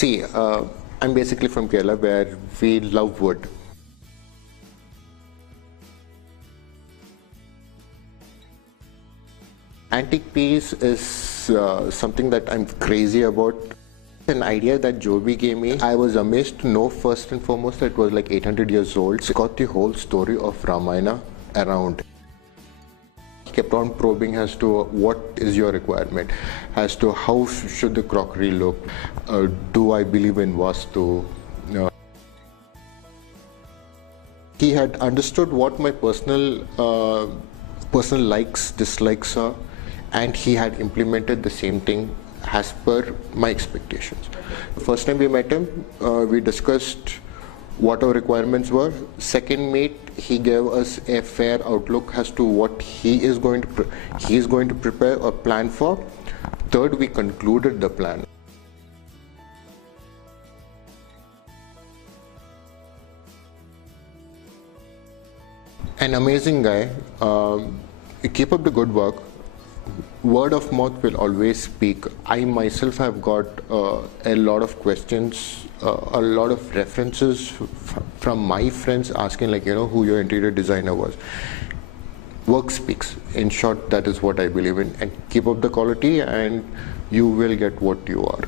See, I'm basically from Kerala where we love wood. Antique piece is something that I'm crazy about. An idea that Joby gave me, I was amazed to know first and foremost that it was like 800 years old. It got the whole story of Ramayana around. He kept on probing as to what is your requirement, as to how should the crockery look, do I believe in Vastu. He had understood what my personal likes, dislikes are, and he had implemented the same thing as per my expectations. The first time we met him, we discussed what our requirements were. Second meet, he gave us a fair outlook as to what he is going to prepare or plan for. Third, we concluded the plan. An amazing guy. Keep up the good work. Word of mouth will always speak. I myself have got a lot of questions, a lot of references from my friends asking, like, who your interior designer was. Work speaks. In short, that is what I believe in. And keep up the quality and you will get what you are.